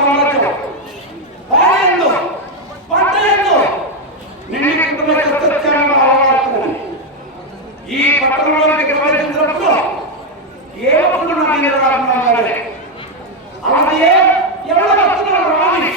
సామ్రాజ్యం పాలయందు పట్టయందు నిన్ను కుటుంబ సత్యాన్ని ఆవాడుతున్నాను. ఈ పట్టణంలోకి ప్రవేశించినప్పుడు ఏ ఒక్కరు నా మీద రాకున్నారే అలాగే ఎవరు వస్తున్నారు రాని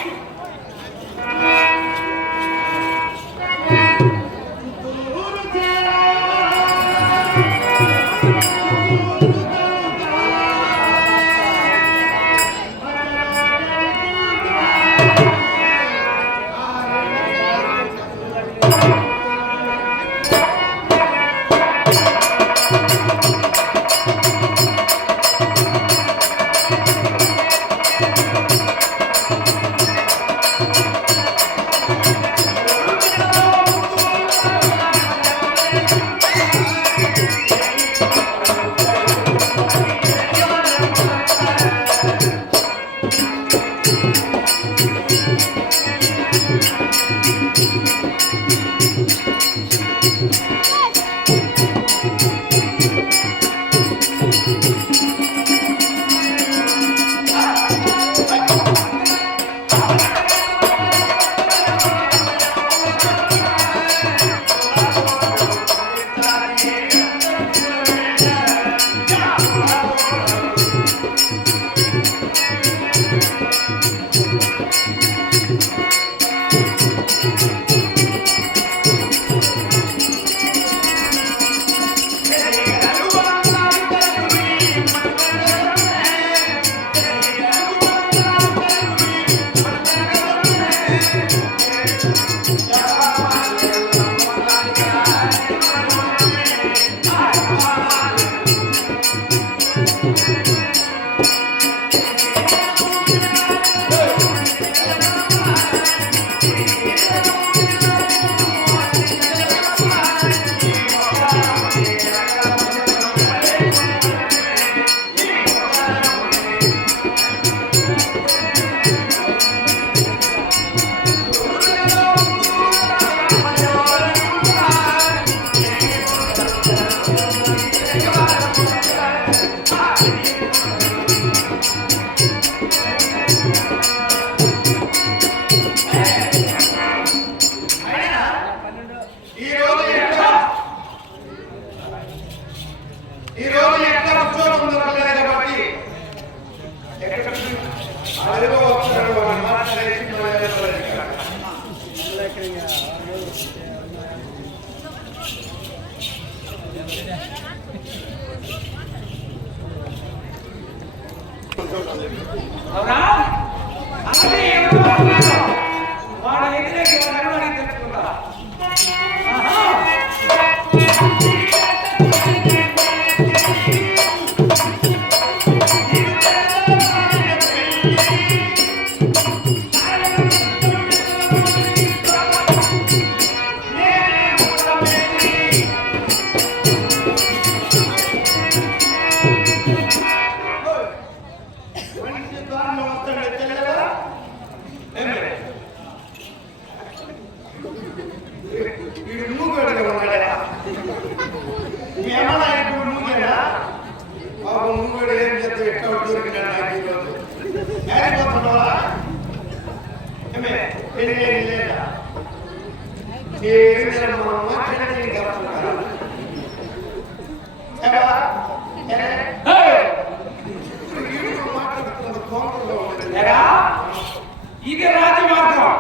ఇది రాజమార్గం.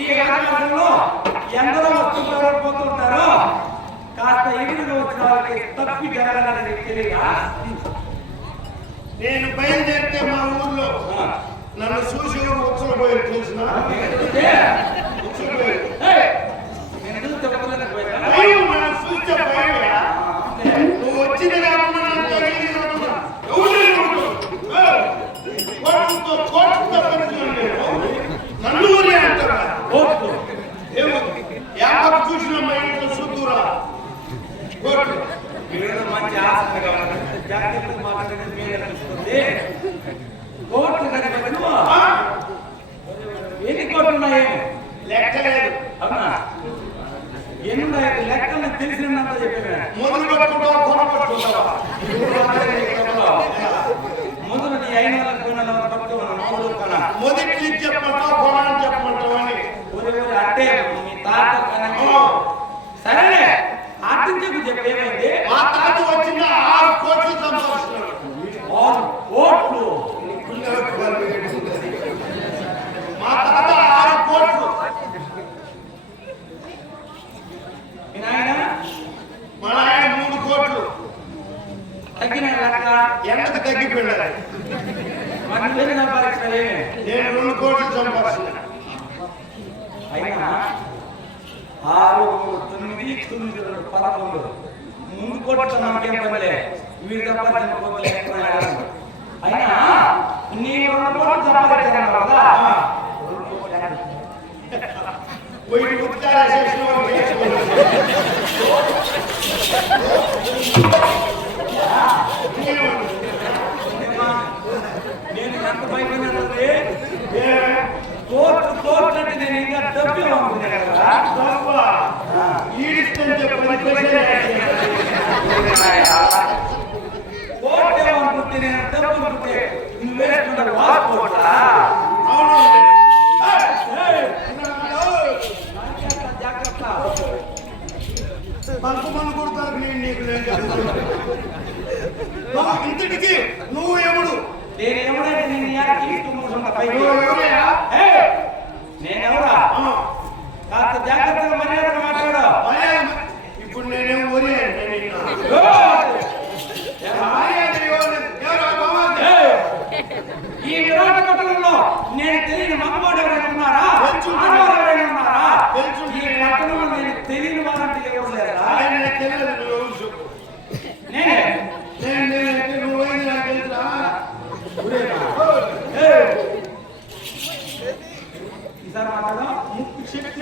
ఈ రాజమార్గంలో ఎందరో వస్తుంటారో పోతుంటారో కాస్త ఎదురుగా వచ్చిన వాళ్ళకి తప్పి జరగాలని తెలియదా? నేను బయలుదేరితే మా ఊర్లో నన్ను చూసి ఉచ్చలపోయారు తెలిసిన నువ్వు వచ్చింది నన్ను ఊరి అంటారా చూసిన మా ఇంట్లో చూద్దురా మంచి ఆసక్తిగా జాగ్రత్త మాట్లాడేది మీరు అనిపిస్తుంది. కోట్లు ఎన్ని కోట్లు ఉన్నాయి? లెక్కలేదు. తగ్గిపోయినారు. మరి నువ్వేం సంపాదించినావే? నేను 2 కోట్లు సంపాదించిన. అయినా 6, 9, 9, 11 ముందు కోట్లు నాకేం పనిలే. వీడు సంపాదించిన కోట్లు లేకపోయినా అయినా నీ 2 కోట్లు సంపాదించాను కదా. పోయి ఉత్తార చేసిన వాళ్ళు నేను ఎంత భయపడినంటే కోట్లు అంటే నేను ఇంకా డబ్బు అనుకున్నాను కదా. ఈడిస్తుంటే 10 కోట్లు ఏమనుకుంటే నేను డబ్బు అనుకుంటే నువ్వు వేసుకుంటారు వాసుకోవట్లా. జాగ్రత్త. మందు కొడతారు. నేను నీకు ఇంతటికి నువ్వు ఎముడు. నేను ఎవరైతే నేను నేనెవరా కాస్త జాగ్రత్తగా మర్యాదగా మాట్లాడు. ఇప్పుడు నేనేం ఒరే ఈ విరాట పట్టణంలో నేను తెలియని మగవాడు ఎవరైనా ఉన్నారా? ఎవరైనా ఉన్నారా? ఈ పట్టణంలో నేను తెలియని వారంటే ఎవరు లేరా? ఈసారి మాట్లాడదాం. శక్తి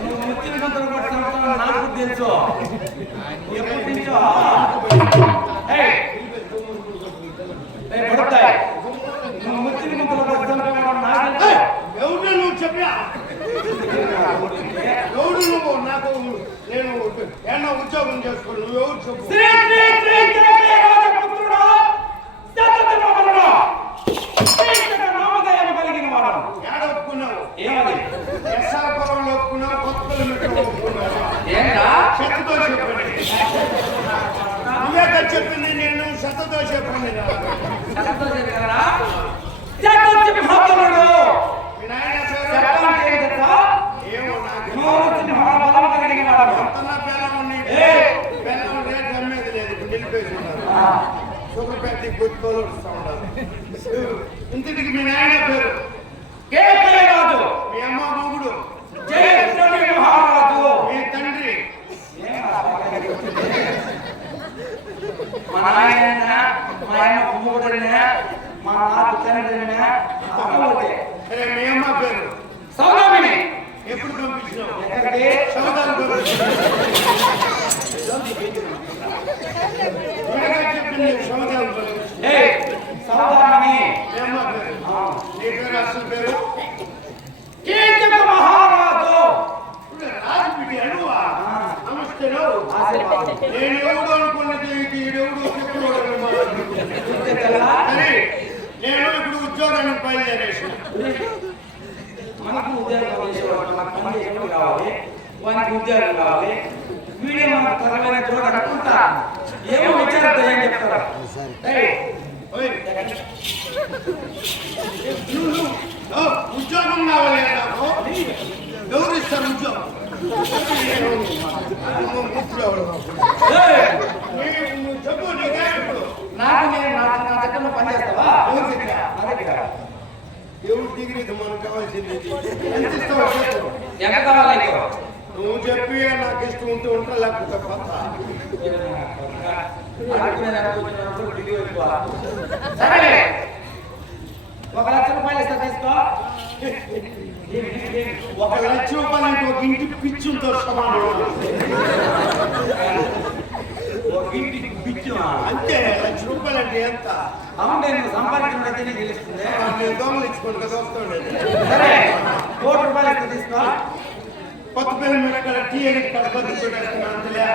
నువ్వు ముత్తిని కొంత నాకు తెలుసు. ఎప్పటి నుంచో పడతాయి. నువ్వు ముత్తిని కొంత నాకు ఎవరు నువ్వు చెప్పా? ఎవడు నువ్వు? నాకు నేను ఏమన్నా ఉద్యోగం చేసుకోడు. నువ్వు ఎవరు చెప్పు? ఏడ ఒప్పుకున్నావు? ఏమది? ఎస్ఆర్ పొలంలో ఒప్పుకున్నావు, కొత్త కిలోమీటర్ ఒప్పుకున్నావు. చెత్తతో చెప్పండి. నువ్వే కదా చెప్పింది. నేను చెత్తతో చెప్పండి. మీ నాయన ఏమో నాకు బెల్లం రేట్ అమ్మేది లేదు. ఇప్పుడు నిలిపేసి ఉన్నారు. షుగర్ ఫ్యాక్టరీ గుర్తుకోలు వస్తూ ఉండాలి. ఇంతటికి మీ నాయన పేరు రాజు, మీ అమ్మ మొగుడు, మహారాజు, మీ తండ్రి మా నాయన మా ఆయన మొగుడైనా మా నాన్న తండ్రినా. సరే మీ అమ్మ పేరు సౌదామిని. ఎప్పుడు పంపించినావు? ఎక్కడికి? సౌదాలు చెప్పింది. సౌదాలు సౌదామిని. మీ అమ్మ పేరు, నీ పేరు అసలు పేరు కీచక మహారాజు. రాజుపిడి అనువా? నమస్తే. నేను ఎవడు అనుకున్నది ఎవడు సరే నేను ఇప్పుడు ఉద్యోగానికి బయలుదేరేసి మనకు ఉద్యోగం చేసేవాడు మనకు పని చేసేవాడు కావాలి. వానికి ఉద్యోగం కావాలి. వీడే మనకు తరమైన చోట అనుకుంటా ఏమో విచారంతో ఏం చెప్తారా? ఉద్యోగం కావాలి నాకు. ఎవరు ఇస్తారు ఉద్యోగం? చెప్పు. నీకే ఇప్పుడు నాకు నేను నా దగ్గర పని చేస్తావా? ఎవరు డిగ్రీ మనకు కావాల్సింది ఎంత ఇస్తావు? ఎంత కావాలి? నువ్వు చెప్పి నాకు ఇష్టం ఉంటే ఉంటా, లేకపోతే కొత్త. సరే 1 లక్ష రూపాయలు ఇస్తా, తీసుకో. 1 లక్ష రూపాయలు అంటే ఒక ఇంటి పిచ్చుంతో సమానం. అంతే. 1 లక్ష రూపాయలు అంటే ఎంత? అవును, నేను సంపాదించినట్టు నీకు తెలుస్తుంది. నేను దొంగలు ఇచ్చుకోండి కదా వస్తాండి. సరే 1 కోటి రూపాయలు ఇస్తా, తీసుకో. కొత్త పిల్లల మీద అక్కడ టీ ఎయిట్ కాడ బతుకు పెట్టేస్తున్నాను. అంతలే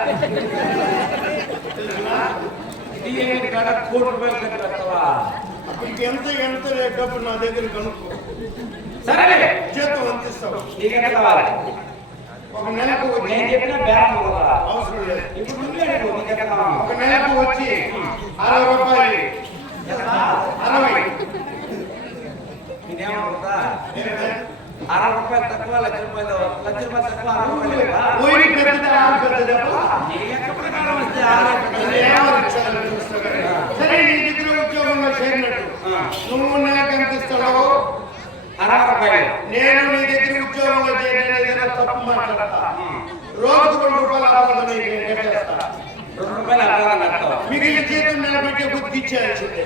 టీ ఎయిట్ కాడ 1 కోటి రూపాయలు ఖర్చు పెడతావా? అప్పటికి ఎంత రేట్ డబ్బు నా దగ్గర కనుక్కో. సరే జీతం ఎంత ఇస్తావు? నీకెంత కావాలి? 1 నెలకు వచ్చి నేను చెప్పిన బేరం కదా అవసరం లేదు. ఇప్పుడు నువ్వే అడుగు, నీకెంత కావాలి? 1 నెలకు వచ్చి 60 రూపాయలు. 60. ఇదేమవుతుందా? ₹60 తక్కువ ₹1,00,000 తక్కువ ₹60 ఊరి పెద్దదా, ఆరు పెద్దదా? నీ లెక్క ప్రకారం వస్తే అది ఏమో ఇచ్చారో చూస్తా కానీ. సరే నీ దగ్గర ఉద్యోగంలో చేరినట్టు నువ్వు నాకు ఎంత ఇస్తావు? ₹60 నేను నీ దగ్గర ఉద్యోగంలో చేరిన ఏదైనా తప్పు మాట్లాడతా, రోజుకు ₹2 ఆదాయం నీకు కట్టేస్తా. ₹2 అదనం కడతావా? మిగిలిన జీతం నిలబెట్టే బుద్ధి ఇచ్చేయాల్సిందే.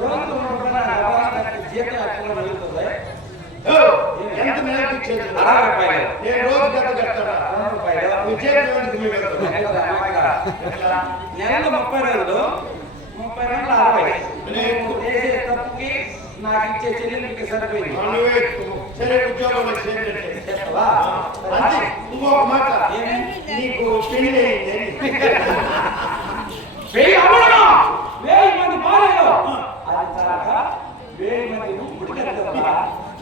రోజు ₹2 అదనం కడితే జీతం ఎక్కడ మిగులుతుంది? ఎంత నిలబెట్టేది? ₹60 నేను రోజు ఎంత కట్టాలా? ₹2 నీ జీతం ఎందుకు మిగలదు? నెలలో 30 రోజులు 30 రోజులు 60 నువ్వు చేసే తప్పుకి నాకు ఇచ్చే చెల్లింపుకి సరిపోయింది. నువ్వే సరే ఉద్యోగంలో చేరినట్టే చేస్తావా? అంతే. ఇంకొక మాట, నీకు పెళ్లి అయింది. వెయ్యి అవ్వడమా? 1000 మంది భార్యలు అది చాలక 1000 మంది పుట్టుకెళ్తావా?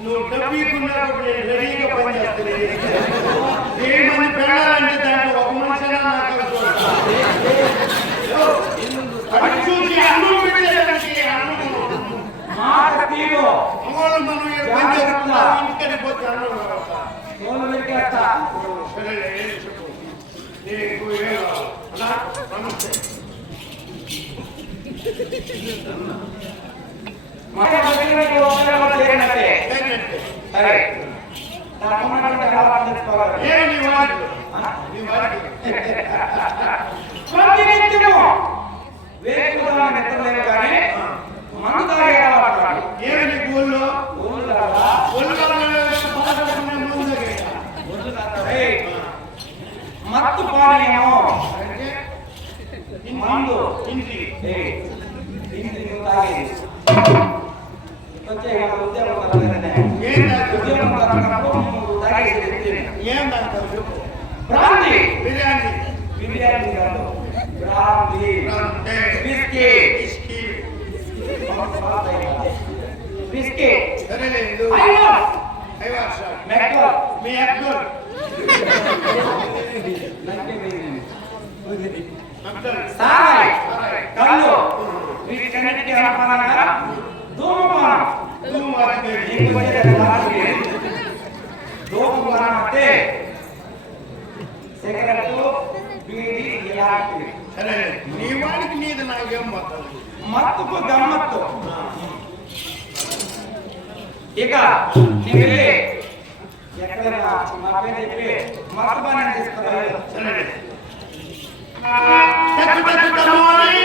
నువ్వు డబ్బీకున్నప్పుడు నేను రెడీగా పనిచేస్తాను. 1000 మంది పెళ్ళాలంటే దాంట్లో ఒక మనిషినా నాకు చూస్తా. అది చూసి అన్నం పెట్టేదానికి మాట తీరు అమ్మోళ్ళు మనం ఇక్కడ పని చేస్తున్నాం, ఇంటికి పోతే అన్నం కావాలా? నోళ్ళు పెరిగేస్తా. సరేలే, ఏం చెప్పు. నీకు ఏం కావాలి? అన్నా, నమస్తే. మాట బతికినట్టు ఉపయోగం చేయనట్టే. చేరినట్టే. సరే నాకున్నటువంటి అలవాటు తెలుసుకోవాలి. ఏం నీ వాడికి? నీ వాడికి. ప్రతి నిత్యము వేకువగా నిద్రలేవు కానీ మందు తాగే అలవాటు రాదు. ఏమి నీ ఊళ్ళో? ఊళ్ళు కాదా? ఒళ్ళు ముందు ఊళ్ళు కాదా? ఏయ్, మత్తు పానీయము అంటే మందు ఇంటి ఏయ్, ఇంటి నువ్వు తాగేది వచ్చే ఉద్యోగం కలగలేదనే. ఏం తాగుతావు? ఉద్యోగం కలగనప్పుడు నువ్వు తాగేసేది ఏంటి? ఏం తాగుతావు చెప్పు. బ్రాంతి. బిర్యానీ, బిర్యానీ కాదు, బ్రాంతి, అంటే బిస్కీ, విస్కీ. బిస్కీ, సరేలే, ఇది ఐవాస్, ఐవాస్. మెక్డోల్, మీ అబ్దుల్ సారాయ్, కళ్ళు, వీటన్నిటికీ అనుమానంగా ధూమపానం. నీకు వచ్చే లాభాలు ఏంటి? ధూమపానం అంటే సిగరెట్టు, బీడీ ఇలాంటివి. సరే, నీ వాడికి నీది నాకేం మొత్తం. మత్తుకు గమ్మత్తు. ఇక నీవు వెళ్ళి ఎక్కడైనా మా పేరు చెప్పి మత్తు బాగా తీసుకురావాలి. సరే, టక్ టక్ టమోరీ.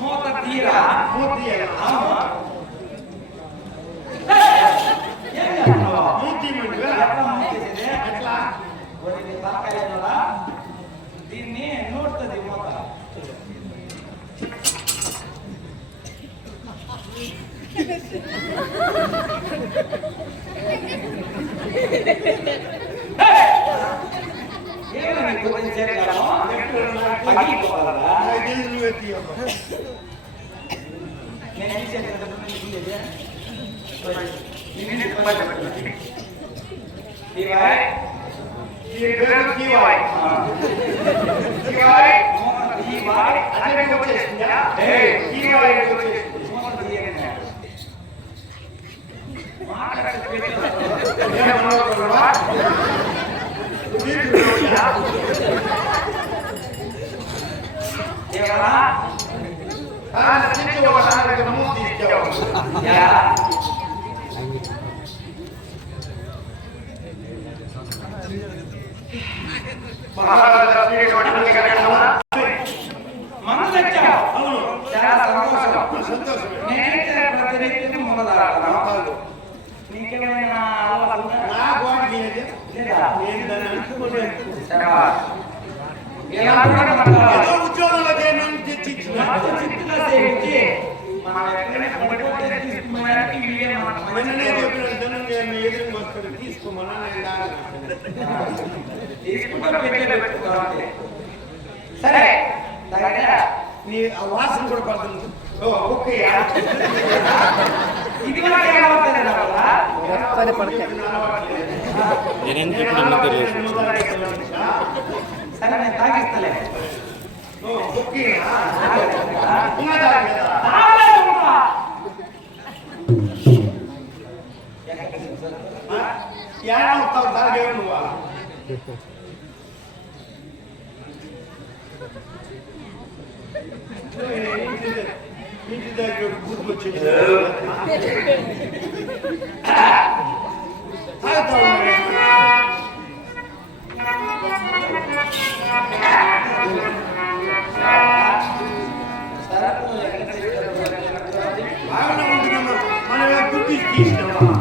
మూత తీరా మూతి ఎలా? ఏం చేస్తున్నావు? మూతి మంచిగా? ఎట్లా మూసేసేది? ఎట్లా? ఒరేయ్ తలకాయలోడా, దీన్ని నోడుతుంది మూత. ఏమని గురించి చేద్దాము? పగిలిపోవాలా? ఇది నువ్వే తీయమ్మా. నేను తీసేది దీవాయ్ ఈ పేరు తీవాయ్. తీవాయ్. దీవాయ్ అదే వచ్చేసిందా? తీవాయ్ వచ్చేసింది. ఏమనుకోవా? ఏమన్నా మూర్తి ఇచ్చావు. మనం తెచ్చావు. అవును, చాలా సంతోషం. సంతోషమే. నేనైతే ప్రతినిత్యం మొదలాడతాను. నీకేమైనా ఆలోచన ఉందా? నా వాడికి ఏది? లేదా? నేను దాన్ని అనుకునే శభాష్. ఎలా కూడా మనకు ఏదో ఉద్యోగంలోకి నన్ను తెచ్చిచ్చిన మంచి చిత్తుగా సేవించి మనం ఎక్కడైనా పడిపోతే తీసుకునేదానికి వీడే మనకు నిన్ననే మంచి చెప్పిన ధనంజయాన్ని ఎదురుగా వస్తాడు తీసుకోమన్నా నేను దాన్ని తీసుకుంటే పెట్టే పెట్టుకుంటాం అంతే. సరే తగ్గ నీ ఆ వాసన కూడా పడుతుంది. ఓ ఓకే ఇది కూడా ఏమవుతుంది కదా? నేనేం చెప్పిన తెలియదు. సరే నేను తాగిస్తలే. ఓకే ఏమవుతావు తాగే నువ్వా? ఇంటి దగ్గర గుర్తుకొచ్చింది. తాగుతా బాగానే ఉంటుందమ్మా. మనం గుర్తు తీసుకున్నామా?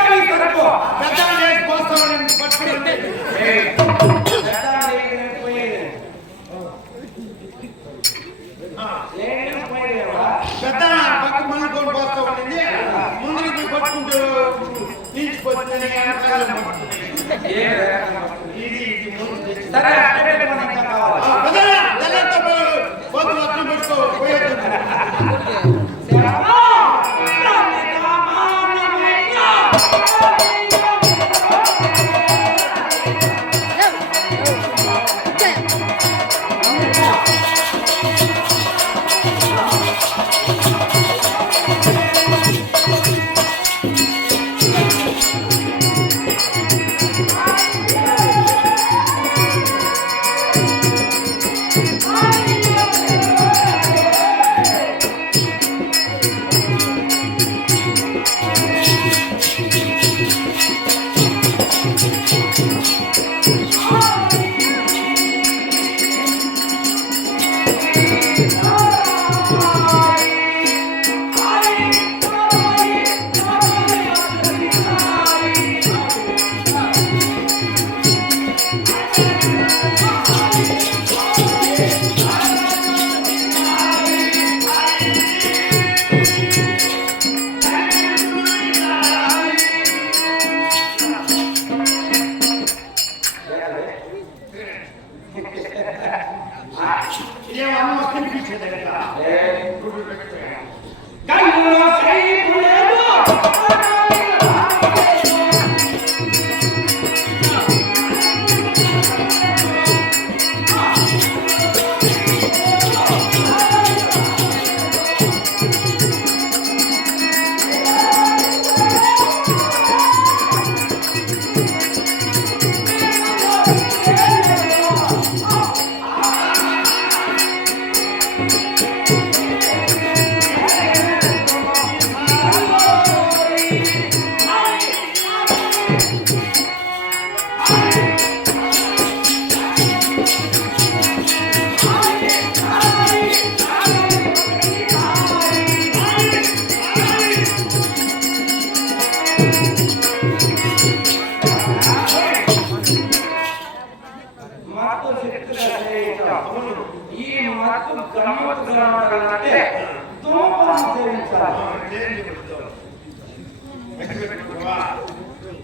ఇచ్చావు ఈ సరుకు పెద్దాన్ని వేసి పోస్తామని పట్టుకుంటే పెద్ద పక్క మనుకొని పోస్తామని ముందుకు పట్టుకుంటూ తీసిపోతుందని ఇది సరే అట్లే మనకి కావాలి పోతు అర్థం పెట్టుకో పోయేది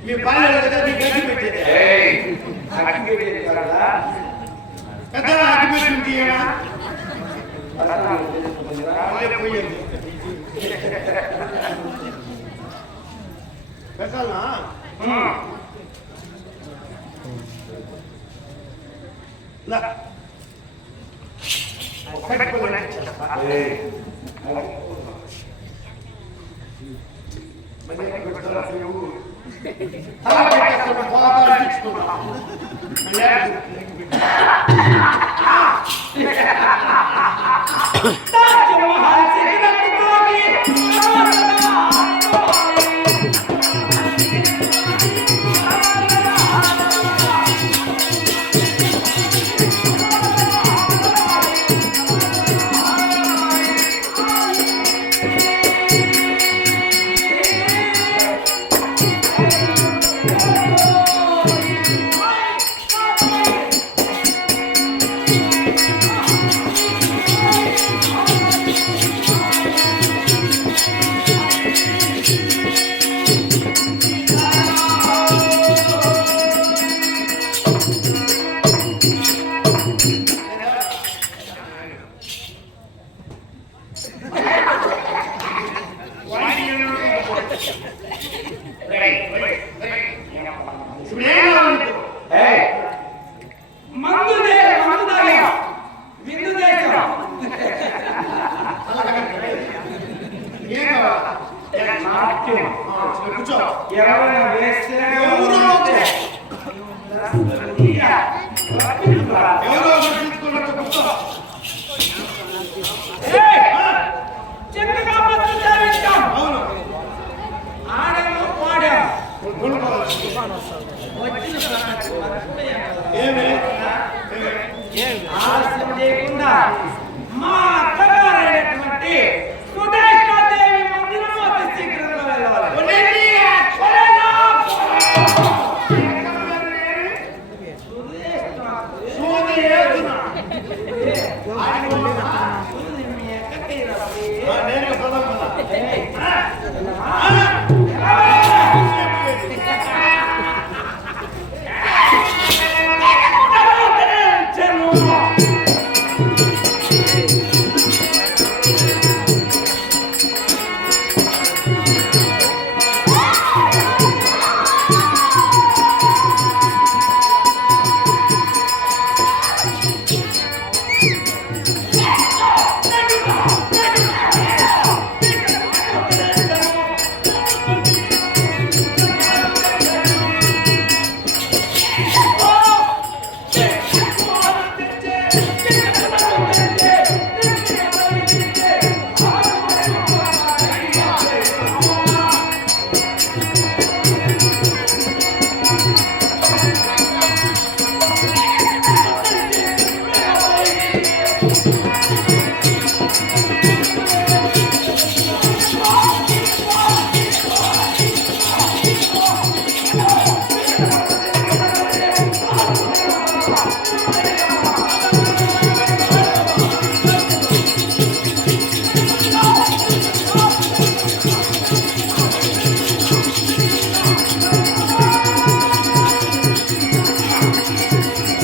మీ బాల్యాలు కదా మీ గడ్డి పెట్టేది పెద్ద అగ్గి పెట్టి పెట్టాలా ఆలస్యం చేయకుండా మా అత్తగారైనటువంటి